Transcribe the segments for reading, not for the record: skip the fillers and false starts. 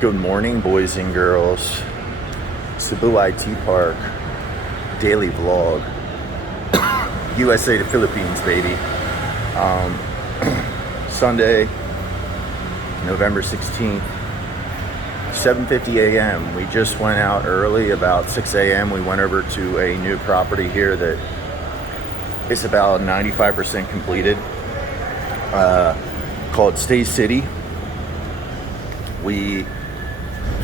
Good morning, boys and girls. Cebu IT Park daily vlog. USA to Philippines, baby. Sunday, November 16th, 7:50 a.m. We just went out early, about 6 a.m. We went over to a new property here that is about 95% completed, called Stay City. We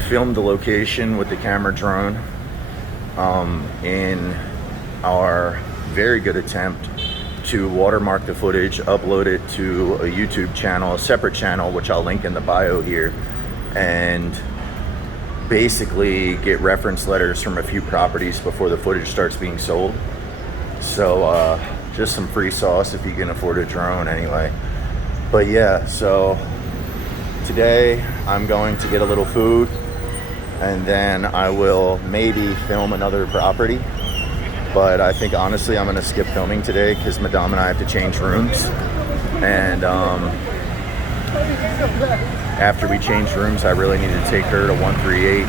filmed the location with the camera drone in our very good attempt to watermark the footage, upload it to a YouTube channel, a separate channel, which I'll link in the bio here, and basically get reference letters from a few properties before the footage starts being sold. So just some free sauce if you can afford a drone anyway. But yeah, so today I'm going to get a little food, and then I will maybe film another property. But I think honestly I'm gonna skip filming today because Madame and I have to change rooms. And after we change rooms, I really need to take her to 138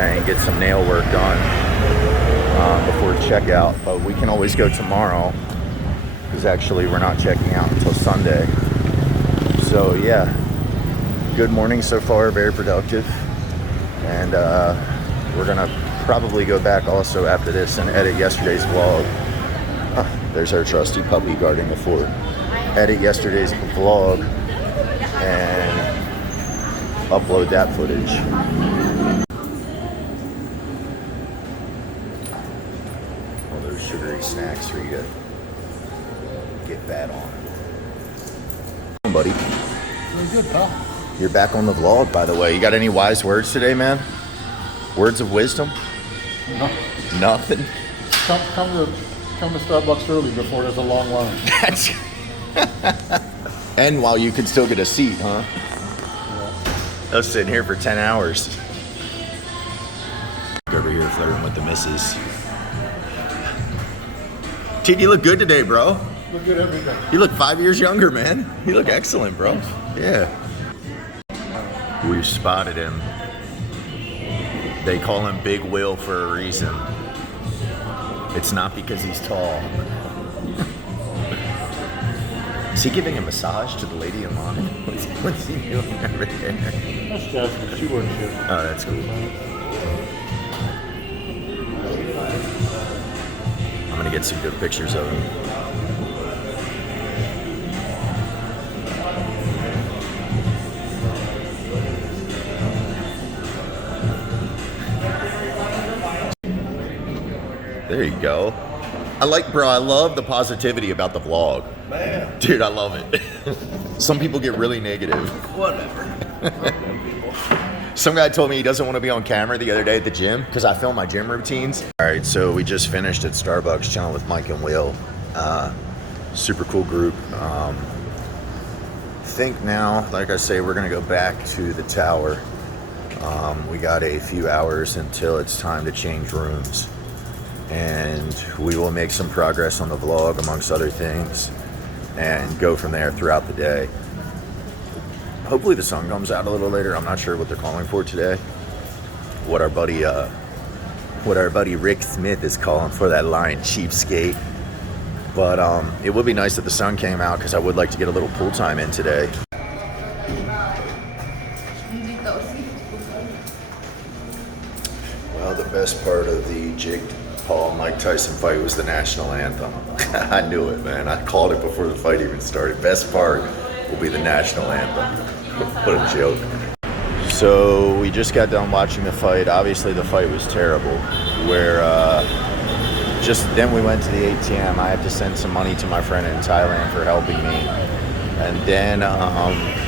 and get some nail work done before checkout. But we can always go tomorrow because actually we're not checking out until Sunday. So yeah, good morning so far, very productive. And we're gonna probably go back also after this and edit yesterday's vlog. There's our trusty puppy guarding the fort. Edit yesterday's vlog and upload that footage. All those sugary snacks for you to get fat on. Buddy. Very good, pal. You're back on the vlog, by the way. You got any wise words today, man? Words of wisdom? No. Nothing? Come to Starbucks early before there's a long line. That's and while you could still get a seat, huh? Yeah. I was sitting here for 10 hours. Over here flirting with the missus. T, you look good today, bro. Look good every day. You look 5 years younger, man. You look excellent, bro. Yeah. We spotted him. They call him Big Will for a reason. It's not because he's tall. Is he giving a massage to the lady in line? What's he doing over there? That's Jasmine. She works here. Oh, that's cool. I'm gonna get some good pictures of him. There you go. I love the positivity about the vlog. Man. Dude, I love it. Some people get really negative. Whatever. Some guy told me he doesn't want to be on camera the other day at the gym because I film my gym routines. All right, so we just finished at Starbucks chilling with Mike and Will. Super cool group. Think now, like I say, we're gonna go back to the tower. We got a few hours until it's time to change rooms. And we will make some progress on the vlog amongst other things and go from there throughout the day. Hopefully the sun comes out a little later. I'm not sure what they're calling for today. What our buddy Rick Smith is calling for, that line, cheapskate. But it would be nice if the sun came out because I would like to get a little pool time in today. Well, the best part of the Jake Paul Mike Tyson fight was the national anthem. I knew it, man. I called it before the fight even started. Best part will be the national anthem. What a joke. So we just got done watching the fight. Obviously the fight was terrible. Just then we went to the ATM. I have to send some money to my friend in Thailand for helping me. And then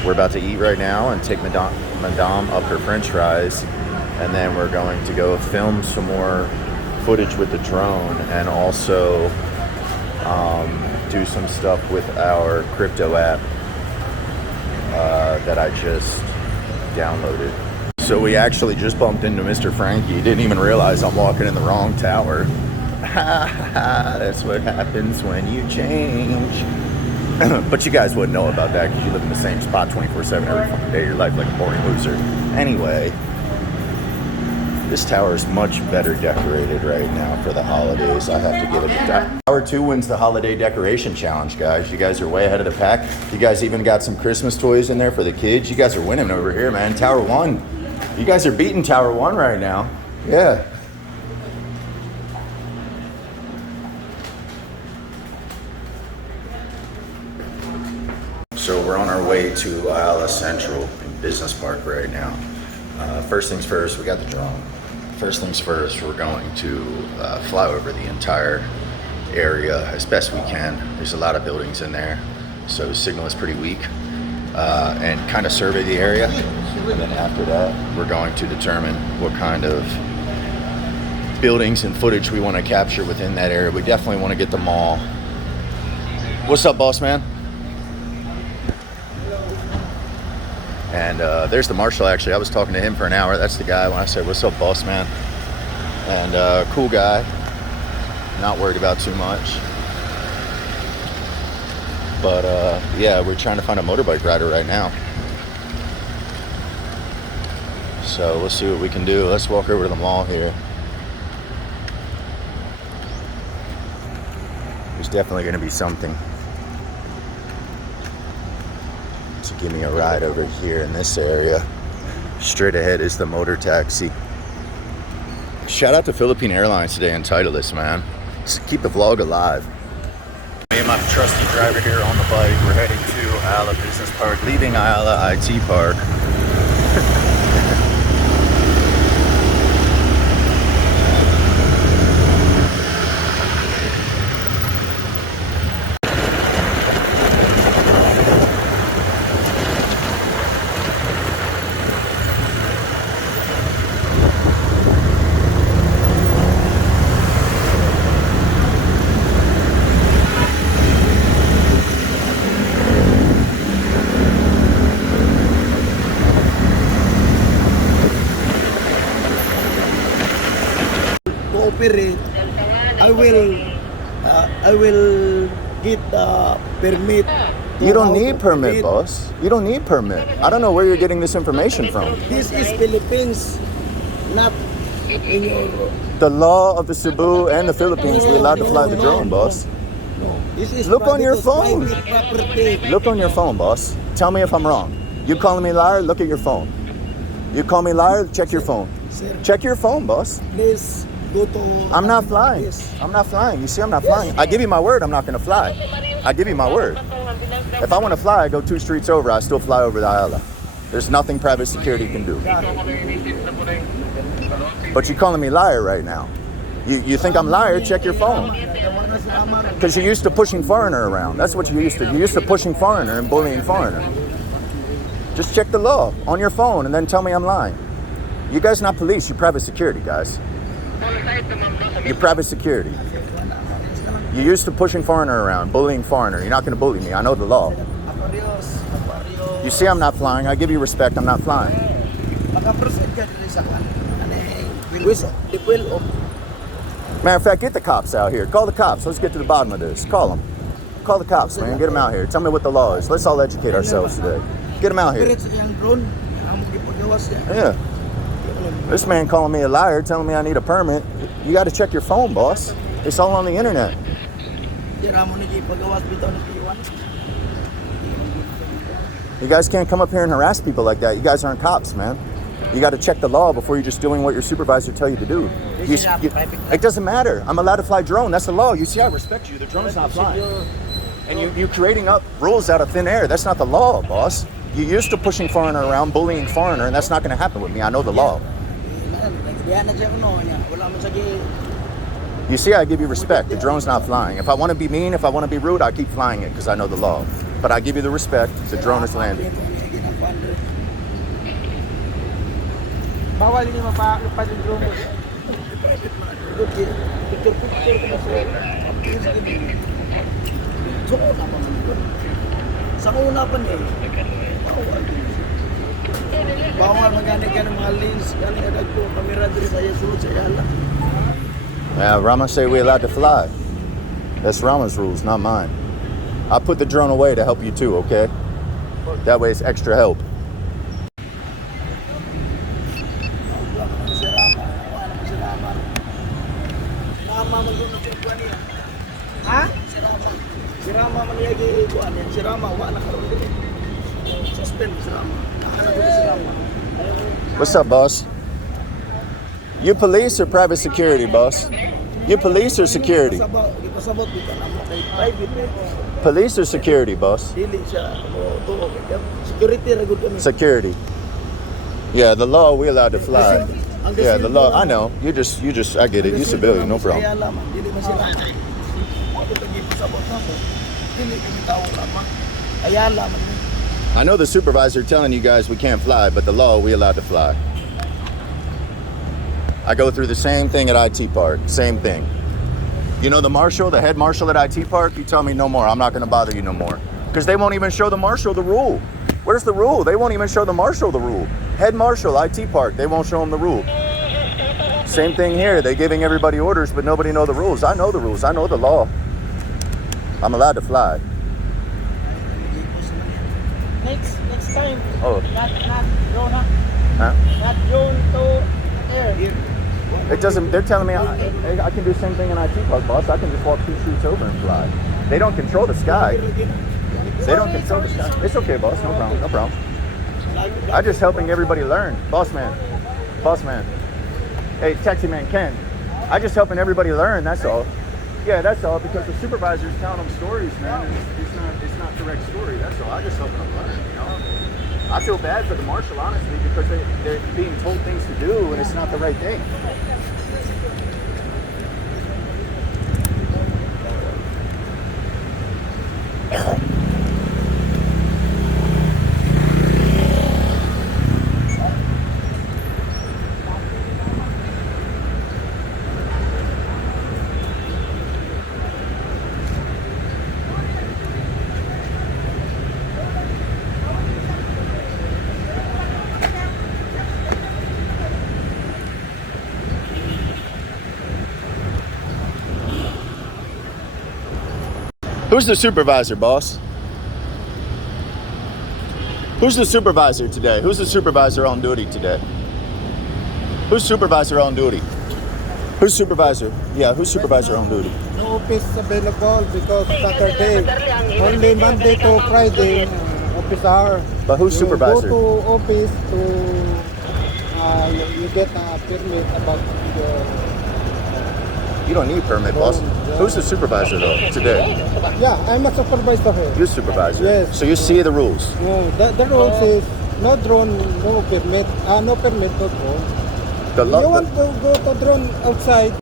we're about to eat right now and take Madame up her french fries. And then we're going to go film some more footage with the drone and also do some stuff with our crypto app that I just downloaded. So we actually just bumped into Mr. Frankie. Didn't even realize I'm walking in the wrong tower. That's what happens when you change. But you guys wouldn't know about that because you live in the same spot 24/7 every fucking day of your life like a boring loser. Anyway, this tower is much better decorated right now for the holidays. I have to give it a time. Tower 2 wins the holiday decoration challenge, guys. You guys are way ahead of the pack. You guys even got some Christmas toys in there for the kids. You guys are winning over here, man. Tower 1. You guys are beating Tower 1 right now. Yeah. So we're on our way to Ayala Central in Business Park right now. First things first, we got the drone. First things first, we're going to fly over the entire area as best we can. There's a lot of buildings in there, so the signal is pretty weak. And kind of survey the area. And then after that, we're going to determine what kind of buildings and footage we want to capture within that area. We definitely want to get the mall. What's up, boss man? And there's the marshal, actually. I was talking to him for an hour. That's the guy when I said, what's up, boss man? And cool guy. Not worried about too much. But yeah, we're trying to find a motorbike rider right now. So we'll see what we can do. Let's walk over to the mall here. There's definitely going to be something to give me a ride over here in this area. Straight ahead is the motor taxi. Shout out to Philippine Airlines today and Titleist, man. Just keep the vlog alive. Me and my trusty driver here on the bike. We're heading to Ayala Business Park, leaving Ayala IT Park. Cooperate, I will get permit. You don't need permit, boss. You don't need permit. I don't know where you're getting this information from. This is Philippines, not in your. The law of the Cebu and the Philippines, we're allowed to fly the drone, boss. No. This is Look on your phone. private property. Look on your phone, boss. Tell me if I'm wrong. You calling me a liar? Look at your phone. You call me a liar? Check your phone. Sir, Check your phone, boss. please go to. I'm not flying. Yes. I'm not flying. You see, I'm not flying. I give you my word, I'm not going to fly. I give you my word. If I want to fly, I go 2 streets over. I still fly over the Ayala. There's nothing private security can do. But you're calling me liar right now. You think I'm liar? Check your phone. Because you're used to pushing foreigner around. That's what you're used to. You're used to pushing foreigner and bullying foreigner. Just check the law on your phone and then tell me I'm lying. You guys not police, you're private security, guys. You're private security. You're used to pushing foreigner around, bullying foreigner. You're not going to bully me. I know the law. You see I'm not flying. I give you respect. I'm not flying. Matter of fact, get the cops out here. Call the cops. Let's get to the bottom of this. Call them. Call the cops, man. Get them out here. Tell me what the law is. Let's all educate ourselves today. Get them out here. Yeah. This man calling me a liar, telling me I need a permit. You got to check your phone, boss. It's all on the internet. You guys can't come up here and harass people like that. You guys aren't cops, man. You got to check the law before you're just doing what your supervisor tell you to do. It doesn't matter. I'm allowed to fly drone. That's the law. You see, I respect you. The drone's not flying. And you creating up rules out of thin air. That's not the law, boss. You're used to pushing foreigner around, bullying foreigner, and that's not going to happen with me. I know the law. You see, I give you respect. The drone's not flying. If I want to be mean, if I want to be rude, I keep flying it because I know the law. But I give you the respect. The drone is landing. Bawal niyo mapalupad yung drone. Sa una pa niya. Bawal magani ka ng mga lens. Kani agad ko kamera diri sa sulod sa Ayala. Yeah, Rama say we're allowed to fly. That's Rama's rules, not mine. I'll put the drone away to help you too, okay? That way it's extra help. Ha? Si Rama man yagi kuan yan. Si Rama wa na karon dili. Suspend si Rama. Nakana dili si Rama. What's up, boss? You police or private security, boss? You police or security? Ipasabot dito na mo kay private. Police or security, boss? Dili siya mo tuo kay security ra gud kami. Security. Yeah, the law, we allowed to fly. Yeah, the law, I know. You just, I get it. You civilian, no problem. Kaya lamang dili man sila. Wa ko tagi pasabot na mo. Dili kami tao lamang. Kaya lamang. I know the supervisor telling you guys we can't fly, but the law, we allowed to fly. I go through the same thing at IT Park, same thing. You know the marshal, the head marshal at IT Park, you tell me no more, I'm not gonna bother you no more. Because they won't even show the marshal the rule. Where's the rule? They won't even show the marshal the rule. Head marshal, IT Park, they won't show him the rule. Same thing here, they're giving everybody orders, but nobody know the rules. I know the rules, I know the law. I'm allowed to fly. Next time. Oh. Not drone, huh? Huh? Not drone to air. It doesn't, they're telling me I can do the same thing in IT Park, boss. I can just walk 2 streets over and fly. They don't control the sky. They don't control the sky. It's okay, boss, no problem, no problem. I'm just helping everybody learn. Boss man. Hey, taxi man Ken. I'm just helping everybody learn, that's all. Yeah, that's all, because the supervisor's telling them stories, man. And it's not correct story, that's all. I just helping them learn, you know? I feel bad for the marshal, honestly, because they're being told things to do and it's not the right thing. Who's the supervisor, boss? Who's the supervisor today? Who's the supervisor on duty today? Who's supervisor on duty? Who's supervisor? Yeah, who's supervisor on duty? No office available because Saturday, only Monday to Friday, office hour. But who's supervisor? You go to office to, you get a permit about your... You don't need permit, boss. Who's the supervisor though today? Yeah, I'm a supervisor here. You're supervisor. Yes. So you see the rules. No, the rules is no drone, no permit, no drone. You want to go to drone outside?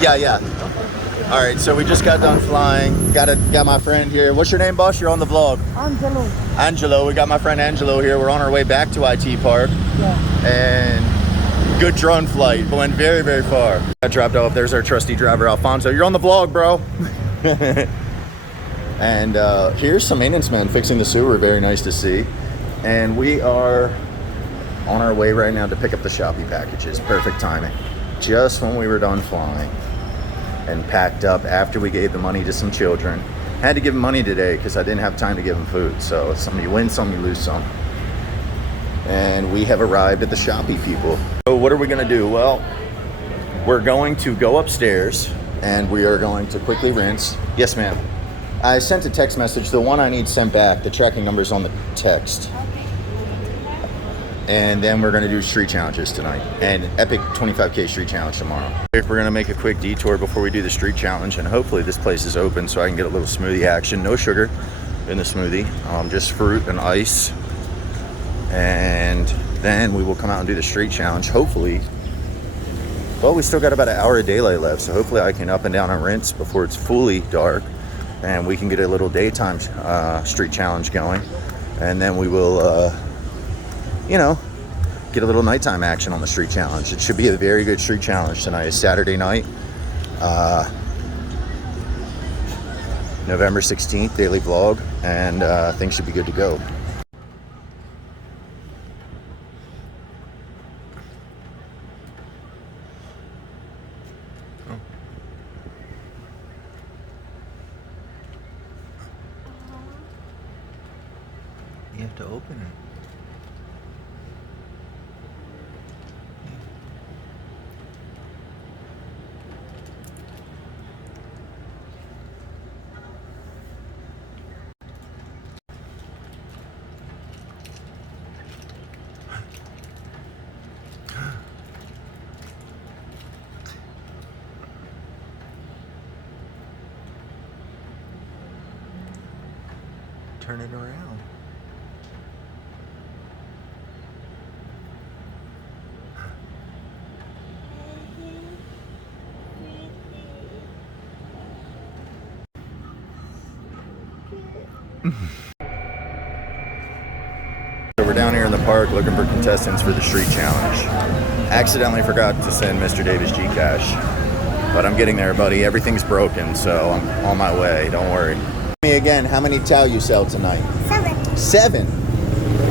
Yeah. All right, so we just got done flying. Got my friend here. What's your name, boss? You're on the vlog. Angelo. We got my friend Angelo here. We're on our way back to IT Park. Yeah. And good drone flight. Went very, very far. I dropped off. There's our trusty driver, Alfonso. You're on the vlog, bro. And here's some maintenance men fixing the sewer. Very nice to see. And we are on our way right now to pick up the Shopee packages. Perfect timing. Just when we were done flying and packed up after we gave the money to some children. Had to give them money today because I didn't have time to give them food. So some you win some, you lose some. And we have arrived at the Shopee people. So what are we gonna do? Well, we're going to go upstairs and we are going to quickly rinse. Yes, ma'am. I sent a text message. The one I need sent back, the tracking number's on the text. And then we're gonna do street challenges tonight and epic 25K street challenge tomorrow. We're gonna make a quick detour before we do the street challenge, and hopefully this place is open so I can get a little smoothie action. No sugar in the smoothie, just fruit and ice. And then we will come out and do the street challenge, hopefully. Well, we still got about an hour of daylight left, so hopefully I can up and down and rinse before it's fully dark, and we can get a little daytime street challenge going. And then we will, get a little nighttime action on the street challenge. It should be a very good street challenge tonight. It's Saturday night, November 16th, daily vlog, and things should be good to go. have to open it. Turn it around. So we're down here in the park looking for contestants for the street challenge. Accidentally forgot to send Mr. Davis Gcash, but I'm getting there, buddy. Everything's broken, so I'm on my way. Don't worry. Me again, how many towel you sell tonight? 7. 7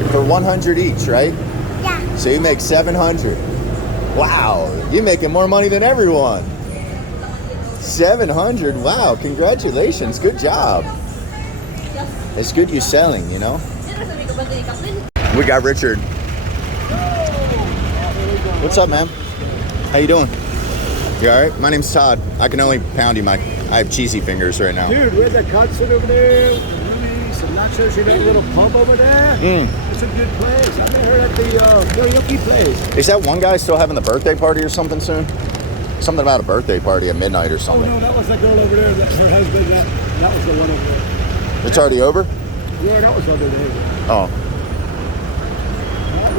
for 100 each, right? Yeah. So you make 700. Wow, you're making more money than everyone. 700. Wow, congratulations. Good job. It's good you're selling, you know. We got Richard. What's up, man? How you doing? You all right? My name's Todd. I can only pound you. I have cheesy fingers right now. Dude, where's that concert over there? Really, some nachos in that little pub over there. It's a good place. I met her at the karaoke place. Is that one guy still having the birthday party or something soon? Something about a birthday party at midnight or Oh something. no, that was that girl over there. That her husband. That was the one over there. It's already over? Yeah, that was over there. Oh.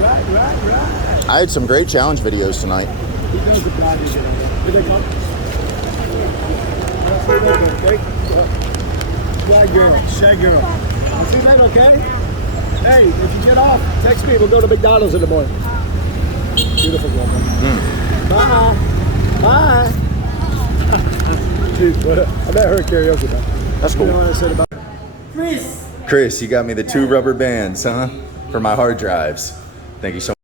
Right. I had some great challenge videos tonight. He does the project. Here they come. Shy girl. See that okay? Hey, if you get off, text me. We'll go to McDonald's in the morning. Beautiful girl. Bye. Bye. Dude, I met her at karaoke. That's You know cool. what I said about Chris, you got me the 2 rubber bands, huh? For my hard drives. Thank you so much.